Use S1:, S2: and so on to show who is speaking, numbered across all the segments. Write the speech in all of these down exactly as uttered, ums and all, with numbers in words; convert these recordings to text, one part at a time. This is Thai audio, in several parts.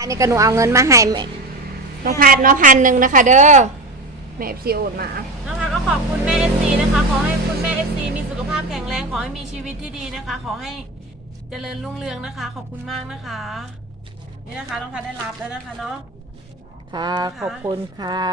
S1: อันนี้ก็หนูเอาเงินมาให้แม่น้องพัดเนาะพันหนึ่งนะคะ เด้อแม่เอฟซีโอนมา
S2: นะคะก็ขอบคุณแม่เอฟซีนะคะขอให้คุณแม่เอฟซีมีสุขภาพแข็งแรงขอให้มีชีวิตที่ดีนะคะ ขอให้เจริญรุ่งเรืองนะคะ ขอบคุณมากนะคะนี่นะคะน้องพัดได้รับแล้วนะคะเนาะ
S1: ค่ะขอบคุณค่ะ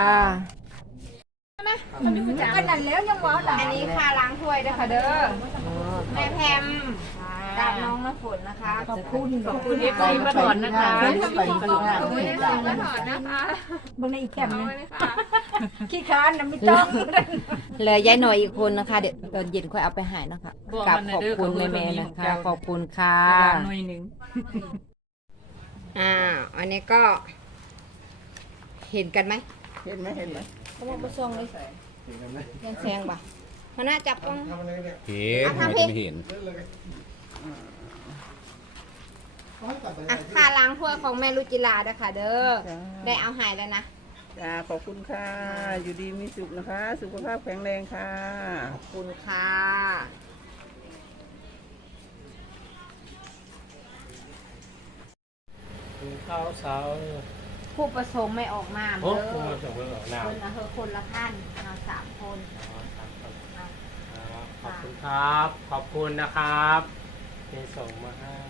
S3: กันนั่นแล้วยังว่า
S1: อันนี้ค่ะล้างถ้วยด้วยค่ะเด้อแม่แพมกับน้องน้ำฝนนะคะขอบคุณ
S2: ขอบคุณเอฟซีมาถอนนะคะ
S3: ขอบคุณค่ะมาถอนนะคะบางในอีกแคมนึงขี้ค้านนะไม่ต้อง
S1: เหลือยายหน่อยอีกคนนะคะเดี๋ยวตอนเย็นค่อยเอาไปหายนะคะกับขอบคุณแม่ๆนะคะขอบคุณค่ะ
S2: หน่อยหนึ่ง
S1: อ่าอันนี้ก็เห็นกันไหม
S3: เห็นไหมเห็นไหม
S1: เขาบอกมาส่งเลยยังแซงป่ะมันน่าจับกล้อง
S4: เห็นทำไม่เห็น
S1: อ่ะค่าล้างถ้วยของแม่ลุจิลาด้วยค่ะเด้อได้เอาหายแล้วนะ
S3: จ้าขอบคุณค่ะอยู่ดีมีสุขนะคะ สุขภาพแข็งแรงค่ะ
S1: ขอบคุณค่ะ
S4: ข้าวเช้า
S1: ผู้ประสงค์ไม่ออกมาเด้อคนละเฮอคนละขั้นเราสามคน
S4: ขอบคุณครับขอบคุณนะครับที่ส่งมาให้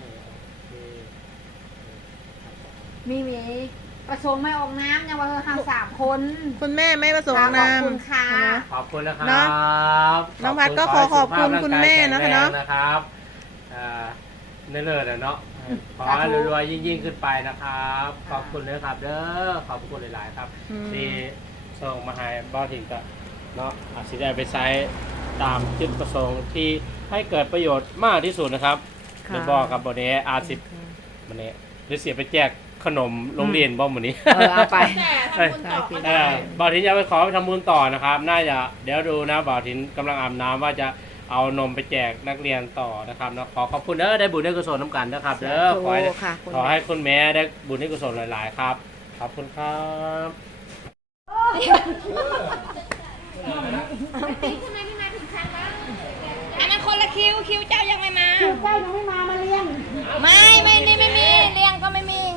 S1: มีมีประสงค์ไม่ออกน้ำยังว่าเฮอเราสามคน
S3: คุณแม่ไม่ประสงค์น้ำ
S1: ขอบคุณค่ะ
S4: ขอบคุณนะครับ
S3: น้องพัดก็ขอขอบคุณคุณแม่นะคะเนาะ
S4: นะครับเนื้อเลือดเนาะขอให้รวยๆยิ่งๆขึ้นไปนะครับขอบคุณนะครับเด้อขอบคุณหลายๆครับที่ส่งมาให้บ้าถิ่นก็เนาะอาจจะได้ไปใช้ตามจุดประสงค์ที่ให้เกิดประโยชน์มากที่สุดนะครับในบอกกับบอนี้อาสิบวันนี้หรือเสียไปแจกขนมโรงเรียนบ้าวันนี้
S1: เอาไป
S4: บ่าวทินจะไปขอไปทำบุญต่อนะครับน่าจะเดี๋ยวดูนะบ่าวทินกำลังอาบน้ำว่าจะเอานมไปแจกนักเรียนต่อนะครับนะขอขอบคุณเด้อได้บุญได้กุศลน้ำกันนะครับเด้อขอให้ขอให้คุณแม่ได้บุญได้กุศลหลายๆครับขอบคุณครับ
S1: อันนั้นคนละคิวคิวเจ้ายังไม่มา
S3: คิวเจ้ายังไม่มามาเลี้ยง
S1: ไม่ไม่นี่ไม่มีเลี้ยงก็ไม่มี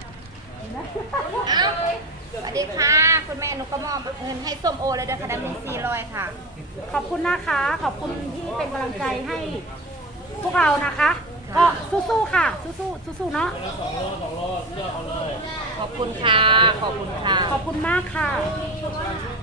S1: เอาสวัสดีค่ะคุณแม่หนูก็มอบเงินให้ส้มโอเลยเด้อค่ะได้มีสี่ร้อยค่ะ
S3: ขอบคุณนะคะขอบคุณที่เป็นกำลังใจให้พวกเรานะคะก็สู้ๆค่ะสู้ๆสู้ๆเนาะ
S1: ขอบคุณค่ะขอบคุณค่ะ
S3: ขอบคุณมากค่ะ